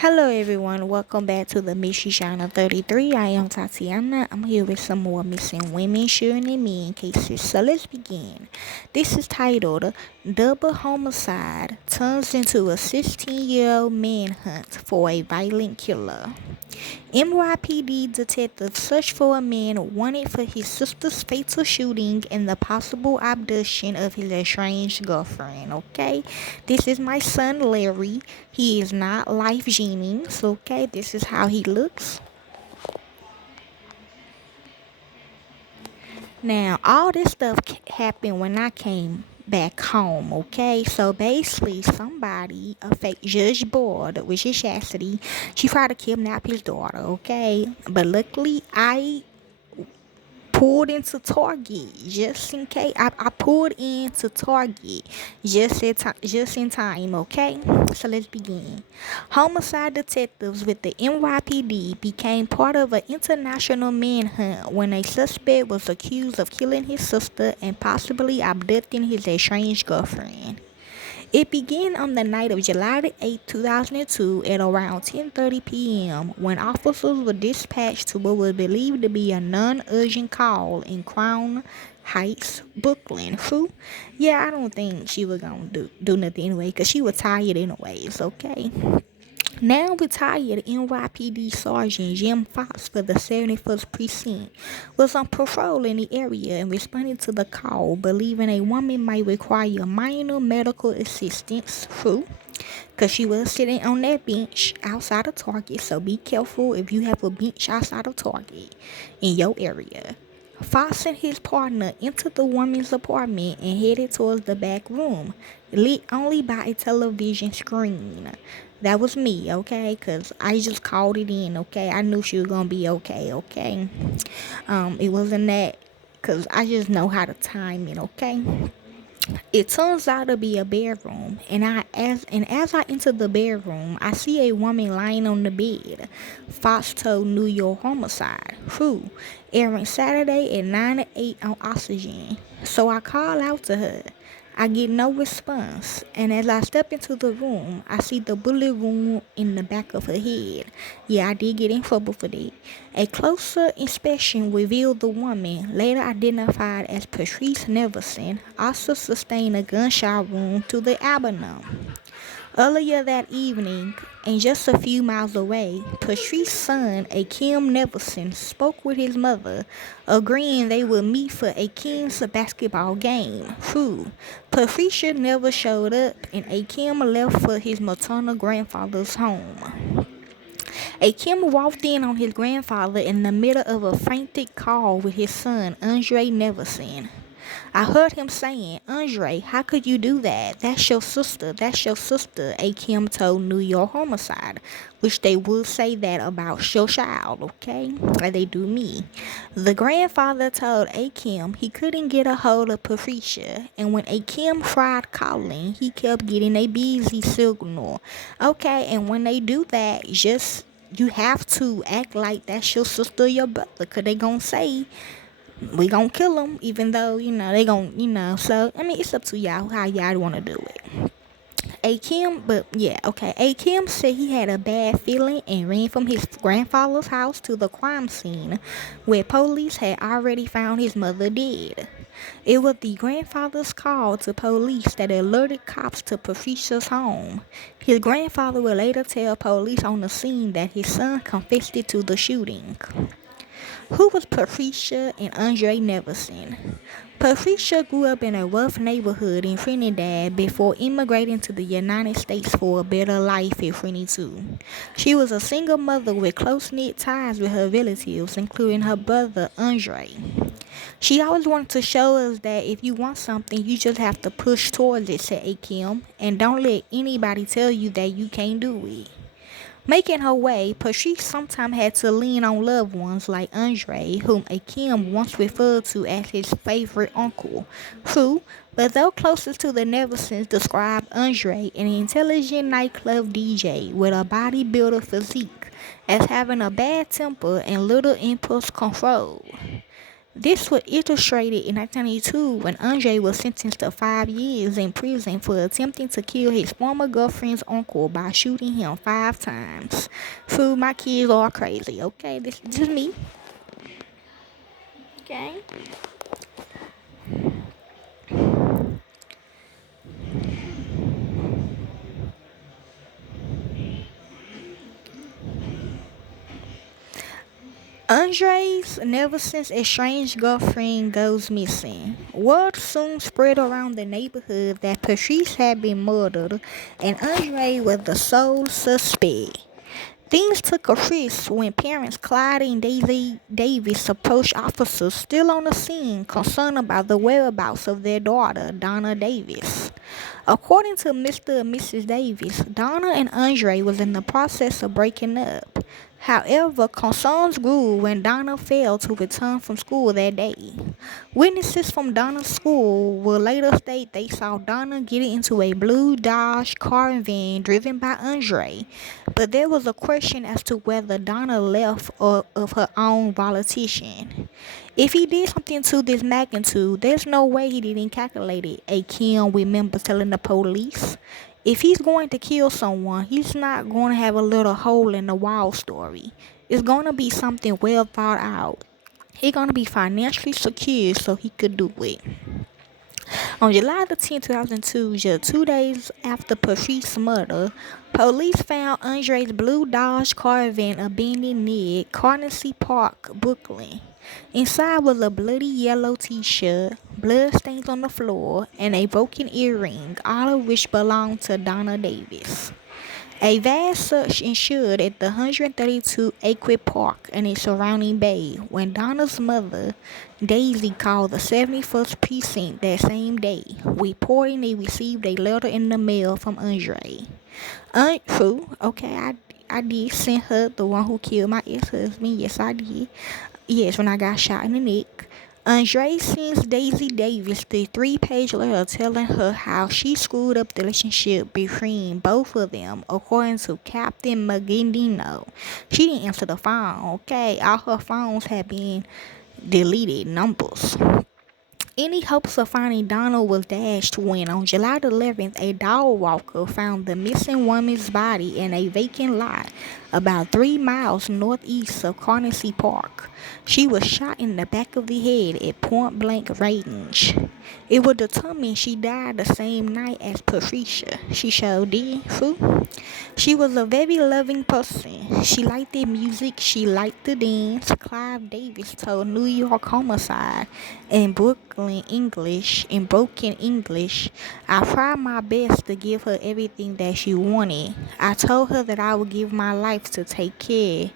Hello everyone, welcome back to the Mystery Channel 33. I am Tatiana. I'm here with some more missing women, sharing and men cases. So let's begin. This is titled Double Homicide Turns into a 16-year-old Manhunt for a Violent Killer. NYPD detectives search for a man wanted for his sister's fatal shooting and the possible abduction of his estranged girlfriend. Okay, this is my son Larry. He is not Life Jennings. Okay, this is how he looks. Now, all this stuff happened when I came back home, okay? So basically, somebody, a fake Judge Board, which is Chastity, she tried to kidnap his daughter, okay? But luckily, I pulled into Target just in case. I pulled into Target just in time, okay? So let's begin. Homicide detectives with the NYPD became part of an international manhunt when a suspect was accused of killing his sister and possibly abducting his estranged girlfriend. It began on the night of July 8, 2002 at around 10:30 p.m. when officers were dispatched to what was believed to be a non-urgent call in Crown Heights, Brooklyn. Who? Yeah, I don't think she was gonna do nothing anyway because she was tired anyways, okay? Now retired NYPD Sergeant Jim Fox for the 71st Precinct was on patrol in the area and responded to the call, believing a woman might require minor medical assistance. True, because she was sitting on that bench outside of Target, so be careful if you have a bench outside of Target in your area. Fox and his partner entered the woman's apartment and headed towards the back room, lit only by a television screen. That was me, okay? Because I just called it in, okay? I knew she was going to be okay, okay? It wasn't that, because I just know how to time it, okay? It turns out to be a bedroom, and as I enter the bedroom, I see a woman lying on the bed. Fox told New York Homicide, who airing Saturday at 9 to 8 on Oxygen. So I call out to her. I get no response, and as I step into the room, I see the bullet wound in the back of her head. Yeah, I did get in trouble for that. A closer inspection revealed the woman, later identified as Patrice Neverson, also sustained a gunshot wound to the abdomen. Earlier that evening, and just a few miles away, Patrice's son, Akeem Neverson, spoke with his mother, agreeing they would meet for Akeem's basketball game. True, Patricia never showed up, and Akeem left for his maternal grandfather's home. Akeem walked in on his grandfather in the middle of a frantic call with his son, Andre Neverson. I heard him saying, Andre, how could you do that? That's your sister. That's your sister, Akim told New York Homicide, which they will say that about your child, okay? Like they do me. The grandfather told Akim he couldn't get a hold of Patricia, and when Akim tried calling, he kept getting a busy signal. Okay, and when they do that, you have to act like that's your sister or your brother, because they gonna say we gonna kill them, even though they gonna so I mean it's up to y'all how y'all want to do it. Akim, but yeah, okay. Akim said he had a bad feeling and ran from his grandfather's house to the crime scene, where police had already found his mother dead. It was the grandfather's call to police that alerted cops to Patricia's home. His grandfather would later tell police on the scene that his son confessed to the shooting. Who was Patricia and Andre Neverson? Patricia grew up in a rough neighborhood in Trinidad before immigrating to the United States for a better life at 22. She was a single mother with close-knit ties with her relatives, including her brother Andre. She always wanted to show us that if you want something, you just have to push towards it, said Akim, and don't let anybody tell you that you can't do it. Making her way, Patrice sometimes had to lean on loved ones like Andre, whom Akim once referred to as his favorite uncle. True, but those closest to the Neversons described Andre, an intelligent nightclub DJ with a bodybuilder physique, as having a bad temper and little impulse control. This was illustrated in 1992 when Andre was sentenced to 5 years in prison for attempting to kill his former girlfriend's uncle by shooting him 5 times. Food, my kids are crazy, okay? This is me. Okay? Andre's Neverson's estranged girlfriend goes missing. Word soon spread around the neighborhood that Patrice had been murdered and Andre was the sole suspect. Things took a twist when parents Clyde and Daisy Davis approached officers still on the scene concerned about the whereabouts of their daughter, Donna Davis. According to Mr. and Mrs. Davis, Donna and Andre was in the process of breaking up. However, concerns grew when Donna failed to return from school that day. Witnesses from Donna's school will later state they saw Donna getting into a blue Dodge Caravan driven by Andre, but there was a question as to whether Donna left of her own volition. If he did something to this magnitude, there's no way he didn't calculate it, a Kim remembers telling the police. If he's going to kill someone, he's not going to have a little hole in the wall story. It's going to be something well thought out. He's going to be financially secure so he could do it. On July the 10th, 2002, just 2 days after Patrice's murder, police found Andre's blue Dodge Caravan abandoned near Carnegie Park, Brooklyn. Inside was a bloody yellow t-shirt, bloodstains on the floor, and a broken earring, all of which belonged to Donna Davis. A vast search ensued at the 132-acre park and its surrounding bay when Donna's mother, Daisy, called the 71st precinct that same day, reporting they received a letter in the mail from Andre. True, okay, I did send her the one who killed my ex-husband. Yes, I did. Yes, when I got shot in the neck. Andre sends Daisy Davis the 3-page letter telling her how she screwed up the relationship between both of them, according to Captain Magandino. She didn't answer the phone, okay? All her phones had been deleted numbers. Any hopes of finding Donald was dashed when, on July 11th, a dog walker found the missing woman's body in a vacant lot about 3 miles northeast of Carnegie Park. She was shot in the back of the head at point-blank range. It was determined she died the same night as Patricia. She sure did. She was a very loving person. She liked the music. She liked to dance. Clive Davis told New York Homicide in broken English, I tried my best to give her everything that she wanted. I told her that I would give my life to take care.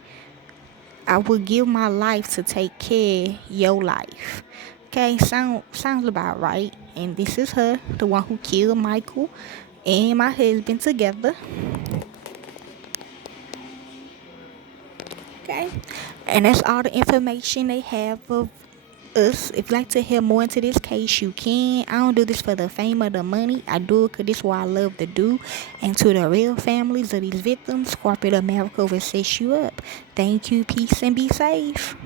I would give my life to take care your life. Okay, sounds about right. And this is her, the one who killed Michael and my husband together. Okay, and that's all the information they have of us. If you'd like to hear more into this case, you can. I don't do this for the fame or the money. I do it because this is what I love to do. And to the real families of these victims, corporate America will set you up. Thank you, peace, and be safe.